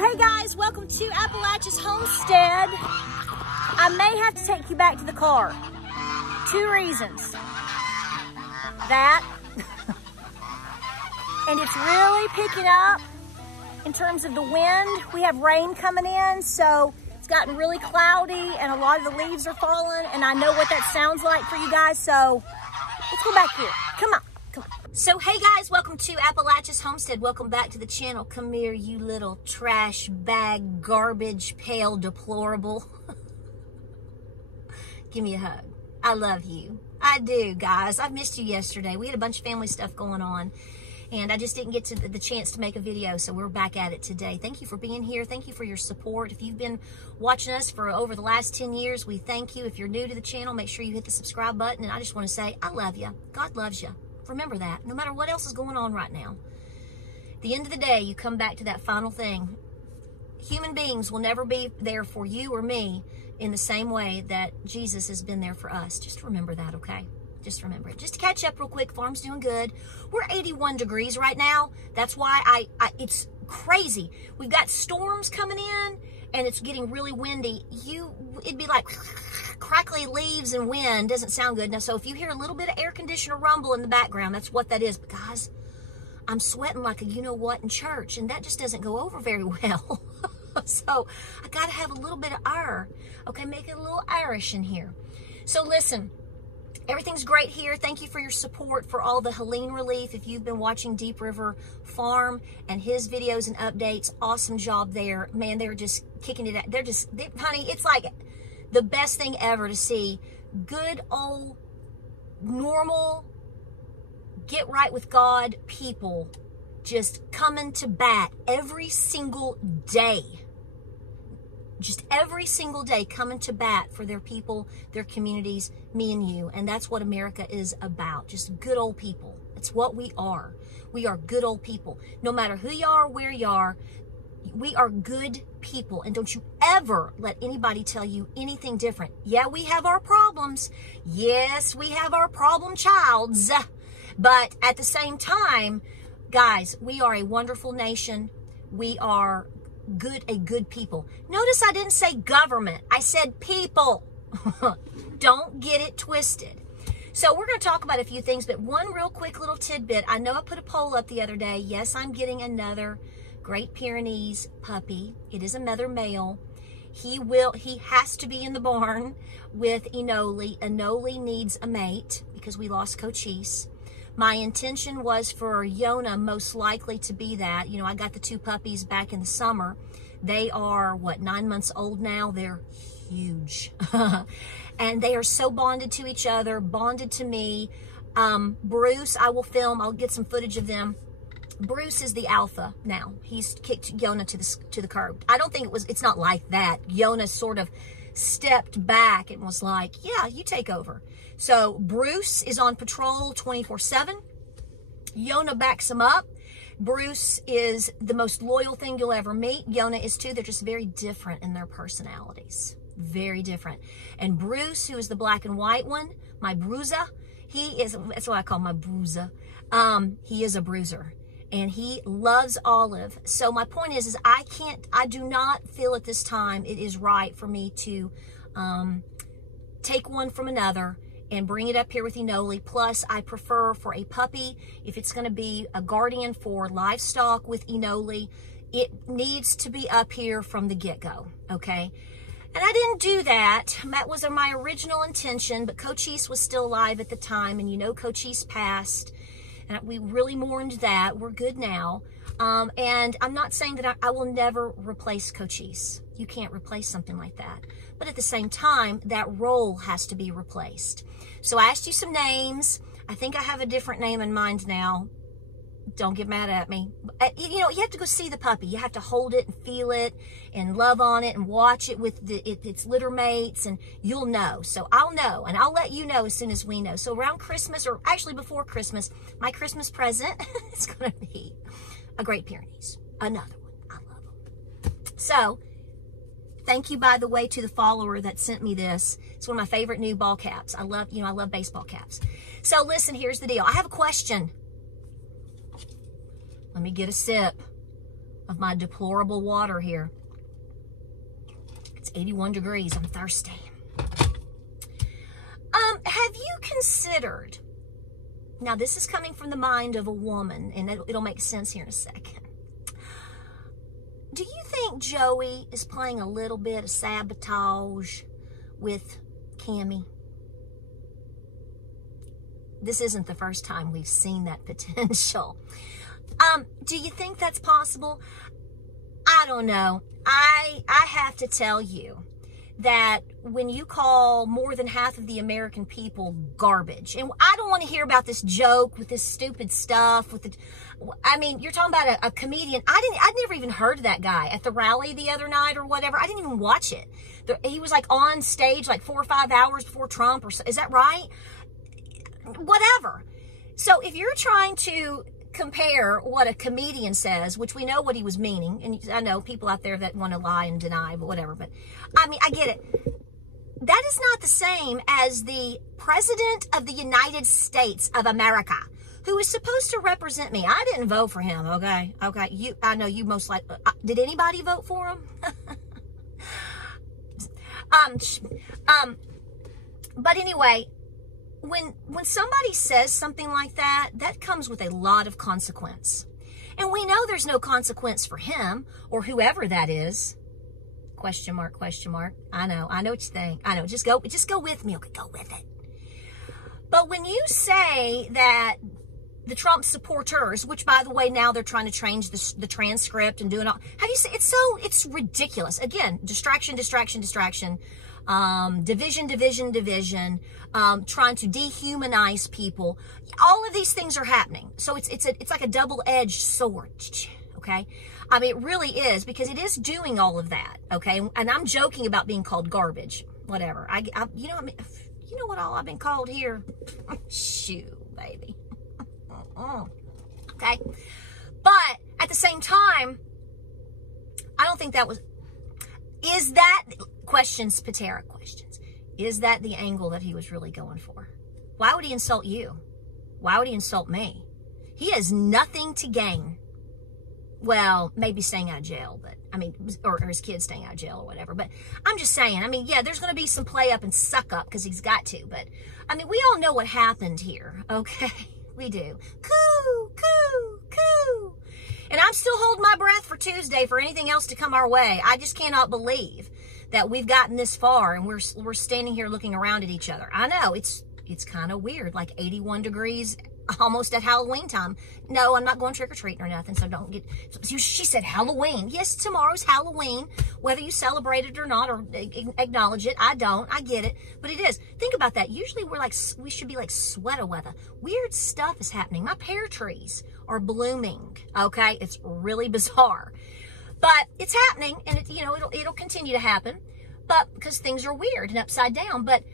hey guys, welcome to Appalachia's Homestead. I may have to take you back to the car. 2 reasons. That, and it's really picking up in terms of the wind. We have rain coming in, so it's gotten really cloudy and a lot of the leaves are falling, and I know what that sounds like for you guys, so let's go back here. Come on. So hey guys, welcome to Appalachia's Homestead. Welcome back to the channel. Come here, you little trash bag, garbage pail, deplorable. Give me a hug. I love you. I do, guys. I missed you yesterday. We had a bunch of family stuff going on, and I just didn't get to the chance to make a video, so we're back at it today. Thank you for being here. Thank you for your support. If you've been watching us for over the last 10 years, we thank you. If you're new to the channel, make sure you hit the subscribe button, and I just want to say, I love you. God loves you. Remember that, no matter what else is going on right now. At the end of the day, you come back to that final thing. Human beings will never be there for you or me in the same way that Jesus has been there for us. Just remember that, okay? Just remember it. Just to catch up real quick, farm's doing good. We're 81 degrees right now. That's why it's crazy. We've got storms coming in, and it's getting really windy. It'd be like crackly leaves and wind. Doesn't sound good. Now, so if you hear a little bit of air conditioner rumble in the background, that's what that is. But guys, I'm sweating like a you-know-what in church, and that just doesn't go over very well. So I got to have a little bit of air. Okay, make it a little Irish in here. So listen, everything's great here. Thank you for your support for all the Helene relief. If you've been watching Deep River Farm and his videos and updates, awesome job there. Man, they're just kicking it out. Honey, it's like the best thing ever to see good old normal get right with God people just coming to bat every single day. Just every single day coming to bat for their people, their communities, me and you. And that's what America is about. Just good old people. It's what we are. We are good old people. No matter who you are, where you are, we are good people. And don't you ever let anybody tell you anything different. Yeah, we have our problems. Yes, we have our problem childs. But at the same time, guys, we are a wonderful nation. We are a good people. Notice I didn't say government. I said people. Don't get it twisted. So we're going to talk about a few things, but one real quick little tidbit. I know I put a poll up the other day. Yes, I'm getting another Great Pyrenees puppy. It is another male. He has to be in the barn with Enoli. Enoli needs a mate because we lost Cochise. My intention was for Yona most likely to be that. You know, I got the 2 puppies back in the summer. They are, 9 months old now? They're huge. And they are so bonded to each other, bonded to me. Bruce, I will film. I'll get some footage of them. Bruce is the alpha now. He's kicked Yona to the curb. I don't think it's not like that. Yona sort of stepped back and was like, yeah, you take over. So Bruce is on patrol 24/7. Yona backs him up. Bruce is the most loyal thing you'll ever meet. Yona is too. They're just very different in their personalities. Very different. And Bruce, who is the black and white one, my bruiser, that's what I call my bruiser. He is a bruiser. And he loves Olive. So my point is I do not feel at this time it is right for me to take one from another and bring it up here with Enoli. Plus, I prefer for a puppy, if it's going to be a guardian for livestock with Enoli, it needs to be up here from the get-go, okay? And I didn't do that. That was my original intention, but Cochise was still alive at the time, and you know Cochise passed. And we really mourned that. We're good now. And I'm not saying that I will never replace Cochise. You can't replace something like that. But at the same time, that role has to be replaced. So I asked you some names. I think I have a different name in mind now. Don't get mad at me. You know, you have to go see the puppy. You have to hold it and feel it and love on it and watch it with its litter mates, and you'll know. So I'll know, and I'll let you know as soon as we know. So around Christmas, or actually before Christmas, my Christmas present is going to be a Great Pyrenees. Another one. I love them. So thank you, by the way, to the follower that sent me this. It's one of my favorite new ball caps. I love baseball caps. So listen, here's the deal. I have a question. Let me get a sip of my deplorable water here. It's 81 degrees. I'm thirsty. Have you considered, now this is coming from the mind of a woman, and it'll make sense here in a second. Do you think Joey is playing a little bit of sabotage with Cammie? This isn't the first time we've seen that potential. Do you think that's possible? I don't know. I have to tell you that when you call more than half of the American people garbage, and I don't want to hear about this joke with this stupid stuff with the, I mean, you're talking about a comedian. I'd never even heard of that guy at the rally the other night or whatever. I didn't even watch it. He was like on stage like 4 or 5 hours before Trump, or is that right? Whatever. So if you're trying to compare what a comedian says, which we know what he was meaning, and I know people out there that want to lie and deny, but whatever, but I mean, I get it. That is not the same as the President of the United States of America, who is supposed to represent me. I didn't vote for him, okay? Okay, I know you most likely, did anybody vote for him? But anyway, when somebody says something like that, that comes with a lot of consequence. And we know there's no consequence for him or whoever that is. Question mark, question mark. I know what you think. I know, just go with me. Okay, go with it. But when you say that the Trump supporters, which by the way, now they're trying to change the transcript and doing all, how do you say, it's ridiculous. Again, distraction, distraction, distraction. Division, division, division, trying to dehumanize people. All of these things are happening. So it's like a double-edged sword, okay? I mean, it really is, because it is doing all of that, okay? And I'm joking about being called garbage, whatever. You know what all I've been called here? Shoo, baby. Okay? But at the same time, I don't think that was, is that, questions, Patara questions. Is that the angle that he was really going for? Why would he insult you? Why would he insult me? He has nothing to gain. Well, maybe staying out of jail, but I mean, or his kids staying out of jail or whatever. But I'm just saying, I mean, yeah, there's going to be some play up and suck up because he's got to. But I mean, we all know what happened here, okay? We do. Coo, coo, coo. And I'm still holding my breath for Tuesday for anything else to come our way. I just cannot believe that we've gotten this far and we're standing here looking around at each other. I know it's kind of weird, like 81 degrees almost at Halloween time. No, I'm not going trick-or-treating or nothing, so don't get, she said Halloween. Yes, tomorrow's Halloween, whether you celebrate it or not or acknowledge it. I don't, I get it, but it is. Think about that. Usually we should be like sweater weather. Weird stuff is happening. My pear trees are blooming, okay? It's really bizarre. But it's happening, and it'll continue to happen, but because things are weird and upside down. But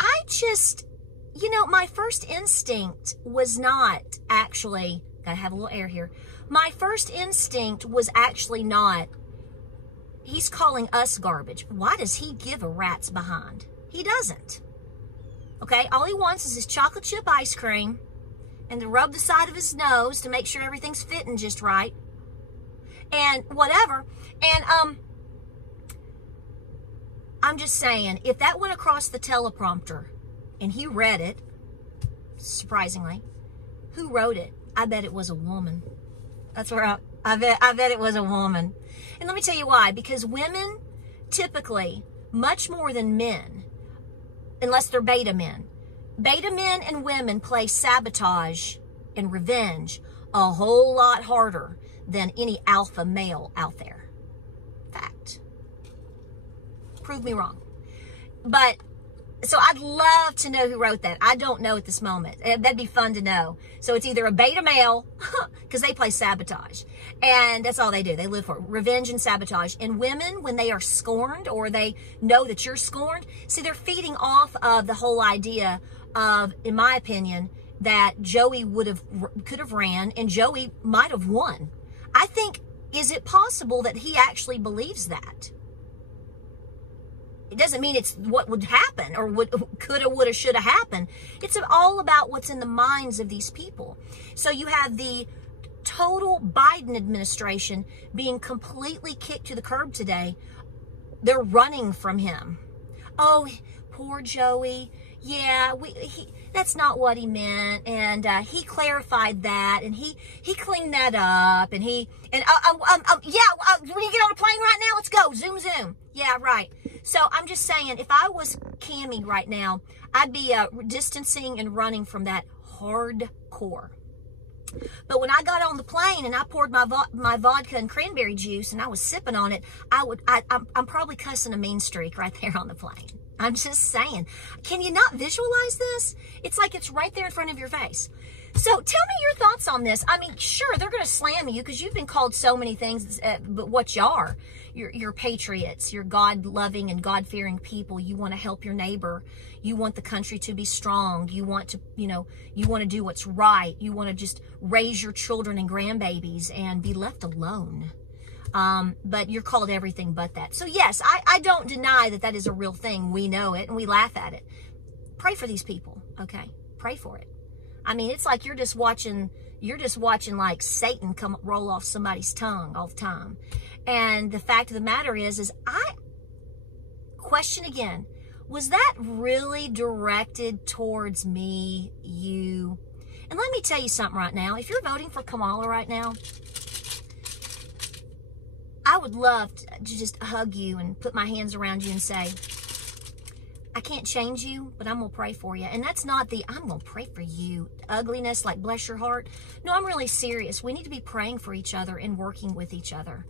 I just, my first instinct was not actually, gotta have a little air here. My first instinct was actually not, he's calling us garbage. Why does he give a rat's behind? He doesn't. Okay, all he wants is his chocolate chip ice cream and to rub the side of his nose to make sure everything's fitting just right. And whatever. And I'm just saying, if that went across the teleprompter and he read it, surprisingly, who wrote it? I bet it was a woman. That's where I bet it was a woman. And let me tell you why. Because women typically, much more than men, unless they're beta men and women play sabotage and revenge a whole lot harder than any alpha male out there. Fact. Prove me wrong. But, so I'd love to know who wrote that. I don't know at this moment. That'd be fun to know. So it's either a beta male, because they play sabotage. And that's all they do. They live for revenge and sabotage. And women, when they are scorned or they know that you're scorned, see, they're feeding off of the whole idea of, in my opinion, that Joey could have ran and Joey might have won. I think, is it possible that he actually believes that? It doesn't mean it's what would happen or what coulda, woulda, shoulda happened. It's all about what's in the minds of these people. So you have the total Biden administration being completely kicked to the curb today. They're running from him. Oh, poor Joey. Yeah, that's not what he meant, and he clarified that, and he cleaned that up, and when you get on a plane right now, let's go, zoom. Yeah, right. So I'm just saying, if I was Cammie right now, I'd be distancing and running from that hardcore. But when I got on the plane and I poured my vodka and cranberry juice and I was sipping on it, I'm probably cussing a mean streak right there on the plane. I'm just saying. Can you not visualize this? It's like it's right there in front of your face. So tell me your thoughts on this. I mean, sure, they're going to slam you because you've been called so many things, but what you are. You're patriots. You're God-loving and God-fearing people. You want to help your neighbor. You want the country to be strong. You want to, you want to do what's right. You want to just raise your children and grandbabies and be left alone. But you're called everything but that. So yes, I don't deny that is a real thing. We know it and we laugh at it. Pray for these people, okay? Pray for it. I mean, it's like you're just watching like Satan come roll off somebody's tongue all the time. And the fact of the matter is I question again, was that really directed towards me, you? And let me tell you something right now. If you're voting for Kamala right now, I would love to just hug you and put my hands around you and say, I can't change you, but I'm going to pray for you. And that's not I'm going to pray for you ugliness, like bless your heart. No, I'm really serious. We need to be praying for each other and working with each other.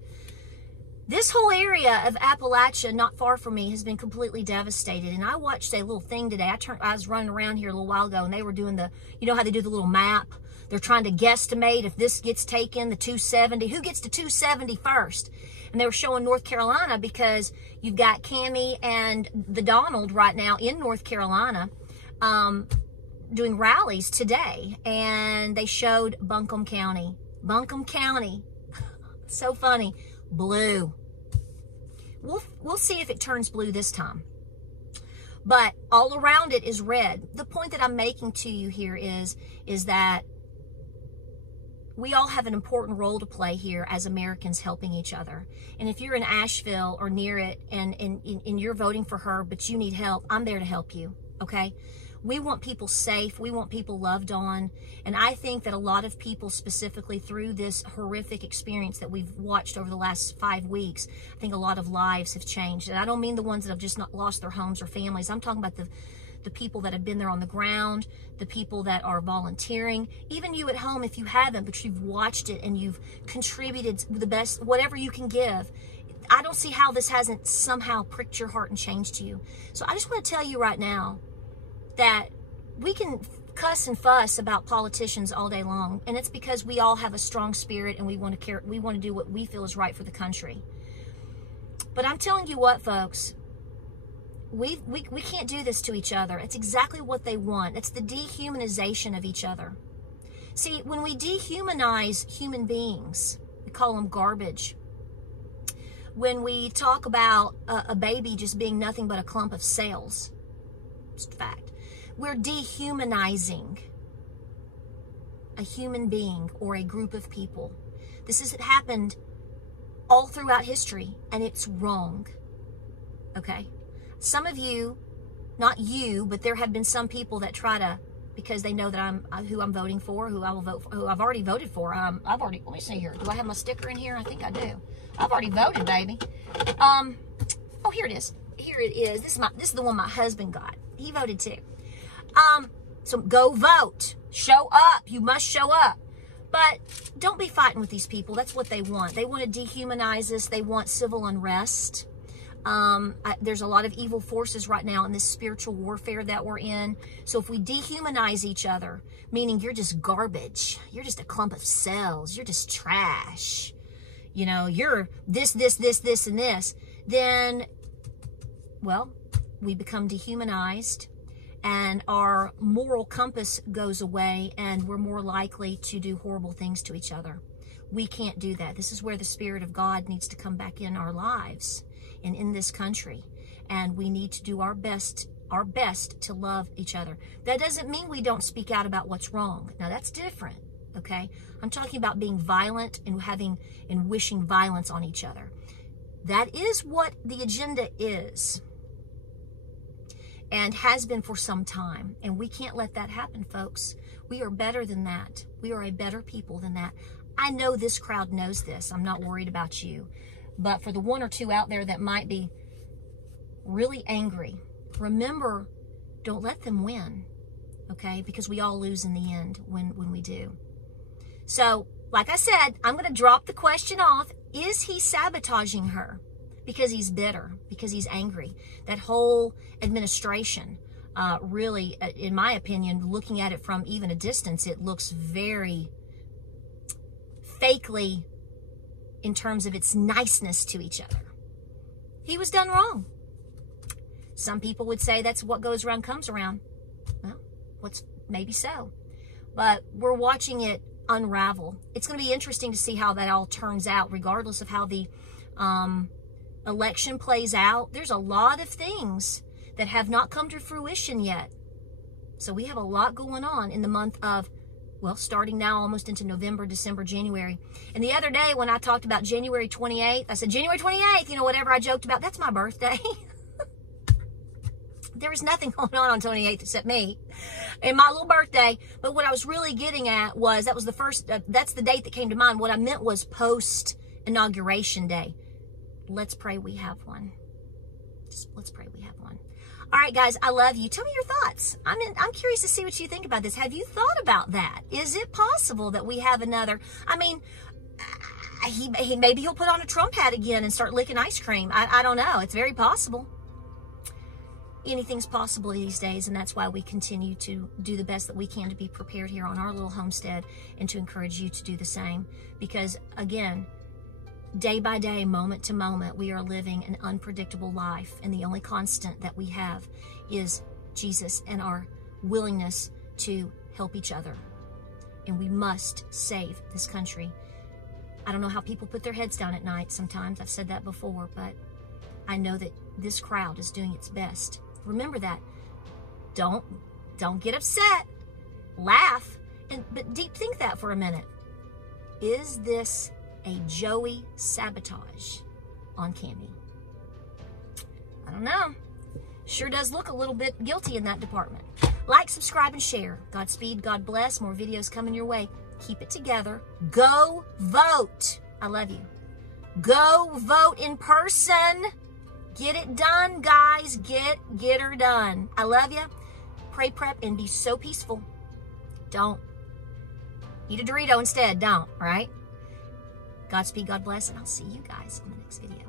This whole area of Appalachia, not far from me, has been completely devastated. And I watched a little thing today. I was running around here a little while ago, and they were doing you know how they do the little map? They're trying to guesstimate if this gets taken, the 270. Who gets to 270 first? And they were showing North Carolina because you've got Cammie and the Donald right now in North Carolina doing rallies today. And they showed Buncombe County. Buncombe County. So funny. Blue. We'll see if it turns blue this time. But all around it is red. The point that I'm making to you here is that we all have an important role to play here as Americans helping each other. And if you're in Asheville or near it and you're voting for her, but you need help, I'm there to help you, okay? We want people safe. We want people loved on. And I think that a lot of people, specifically through this horrific experience that we've watched over the last 5 weeks, I think a lot of lives have changed. And I don't mean the ones that have just not lost their homes or families. I'm talking about the people that have been there on the ground, the people that are volunteering, even you at home if you haven't, but you've watched it and you've contributed the best, whatever you can give. I don't see how this hasn't somehow pricked your heart and changed you. So I just want to tell you right now that we can cuss and fuss about politicians all day long, and it's because we all have a strong spirit and we want to do what we feel is right for the country. But I'm telling you what, folks, we can't do this to each other. It's exactly what they want. It's the dehumanization of each other. See, when we dehumanize human beings, we call them garbage. When we talk about a baby just being nothing but a clump of cells, it's a fact. We're dehumanizing a human being or a group of people. This has happened all throughout history, and it's wrong. Okay? Some of you, not you, but there have been some people that try to, because they know that who I'm voting for, who I will vote for, who I've already voted for. Let me see here. Do I have my sticker in here? I think I do. I've already voted, baby. Oh, here it is. Here it is. This is the one my husband got. He voted too. So go vote. Show up. You must show up. But don't be fighting with these people. That's what they want. They want to dehumanize us. They want civil unrest. There's a lot of evil forces right now in this spiritual warfare that we're in. So if we dehumanize each other, meaning you're just garbage, you're just a clump of cells, you're just trash, you know, you're this, and this, then, well, we become dehumanized and our moral compass goes away and we're more likely to do horrible things to each other. We can't do that. This is where the Spirit of God needs to come back in our lives and in this country. And we need to do our best to love each other. That doesn't mean we don't speak out about what's wrong. Now, that's different. okay? I'm talking about being violent and having and wishing violence on each other. That is what the agenda is and has been for some time. And we can't let that happen, folks. We are better than that. We are a better people than that. I know this crowd knows this. I'm not worried about you. But for the one or two out there that might be really angry, remember, don't let them win, okay? Because we all lose in the end when we do. So, like I said, I'm going to drop the question off. Is he sabotaging her? Because he's bitter, because he's angry. That whole administration, really, in my opinion, looking at it from even a distance, it looks very fakely in terms of its niceness to each other. He was done wrong. Some people would say that's what goes around comes around. Well, maybe so. But we're watching it unravel. It's going to be interesting to see how that all turns out, regardless of how the election plays out. There's a lot of things that have not come to fruition yet. So we have a lot going on in the month of, well, starting now almost into November, December, January. And the other day when I talked about January 28th, I said, January 28th, you know, whatever I joked about, that's my birthday. There was nothing going on 28th except me and my little birthday. But what I was really getting at was that was the first, that's the date that came to mind. What I meant was post-inauguration day. Let's pray we have one. Let's pray we have one. All right, guys, I love you. Tell me your thoughts. I'm curious to see what you think about this. Have you thought about that? Is it possible that we have another? I mean, maybe he'll put on a Trump hat again and start licking ice cream. I don't know. It's very possible. Anything's possible these days, and that's why we continue to do the best that we can to be prepared here on our little homestead and to encourage you to do the same. Because, again, day by day, moment to moment, we are living an unpredictable life, and the only constant that we have is Jesus and our willingness to help each other. And we must save this country. I don't know how people put their heads down at night sometimes. I've said that before, but I know that this crowd is doing its best. Remember that. Don't get upset. Laugh. But deep think that for a minute. Is this a Joey sabotage on Cami? I don't know. Sure does look a little bit guilty in that department. Like, subscribe, and share. Godspeed. God bless. More videos coming your way. Keep it together. Go vote. I love you. Go vote in person. Get it done, guys. Get her done. I love you. Pray, prep, and be so peaceful. Don't. Eat a Dorito instead. Don't, all right? Godspeed, God bless, and I'll see you guys on the next video.